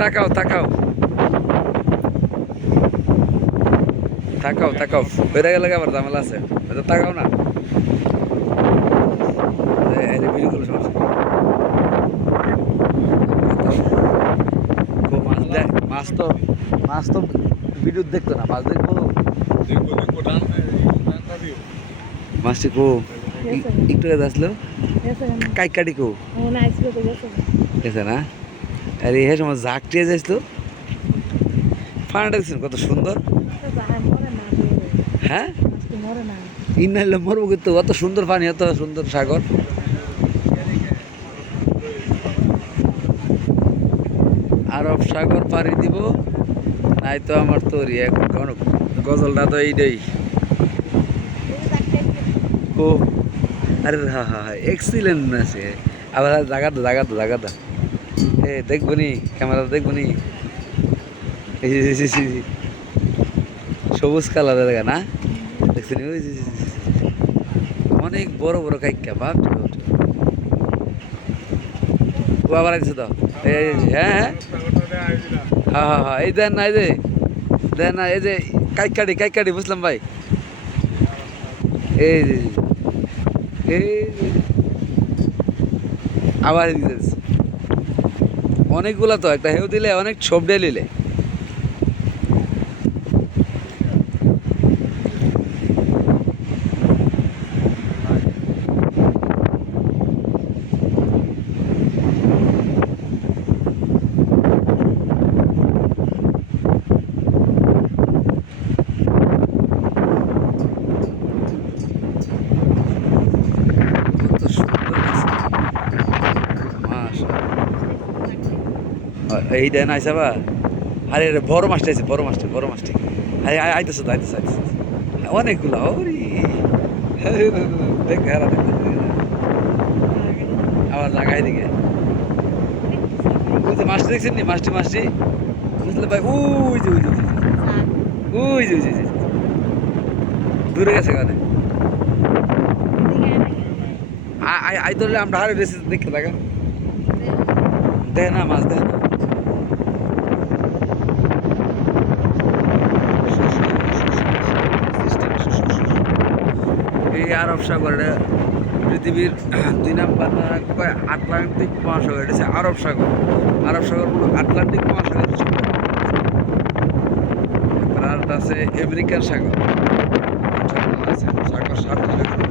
তাকাও তাকাও তাকাও তাকাও, বেড়ে গেলে আবার ঝামেলা আছে। তাকাও না, ভিডিও করলে সমস্যা মাছ তো মাছ তো ভিডিও দেখতো না, মাছ দেখবো মাছটি কো একটু আসলো কাইকাটি কো গেছে না। আরে হ্যাঁ সময় ঝাঁকটিয়ে যাইছিল, ফানাটা দেখছেন কত সুন্দর। হ্যাঁ ইন্নাইলে মরবো, কিন্তু অত সুন্দর পানি, এত সুন্দর সাগর। আরব সাগর পাড়ি দিব, নাই তো আমার তোর গজলটা তো এইটাই। ও আরে হ্যাঁ হ্যাঁ হ্যাঁ এক্সিলেন্ট আছে। আবার জায়গাটা দেখবো নি, ক্যামেরা দেখবো নি। সবুজ কালারের জায়গা না, দেখছেন ওই অনেক বড় বড় কাইকা, বাপ ও আবার আছে তো। হ্যাঁ হ্যাঁ হ্যাঁ হ্যাঁ হ্যাঁ এই দেন না, এই যে দেন না, এই যে কাইকাটি বুঝলাম ভাই। এই যে এই আবার অনেকগুলা তো, একটা হেউ দিলে অনেক সবডে নিলে। কত সুন্দর লাগছে। এই দেন আইসা বা, আরে বড় মাছটা আছে, বড় মাছটা আইতেছে তো আইতেছে অনেকগুলো ওরি। দেখ হেরা দেখ, আবার লাগাই দিকে ওই যে মাছটি দেখছেন নি, মাছটি বুঝলে ভাই, ওই যে দূরে গেছে কানে। আই ধরলে আমরা হারে বেশি দেখতে থাকা, দেখ না মাছ দেখ না। এই আরব সাগর পৃথিবীর 2 নাম্বার আটলান্টিক মহাসাগর, এটা হচ্ছে আরব সাগর। আরব সাগর পুরো আটলান্টিক মহাসাগর ছিল, আর আছে আমেরিকার সাগর। সাগর 7 সাগর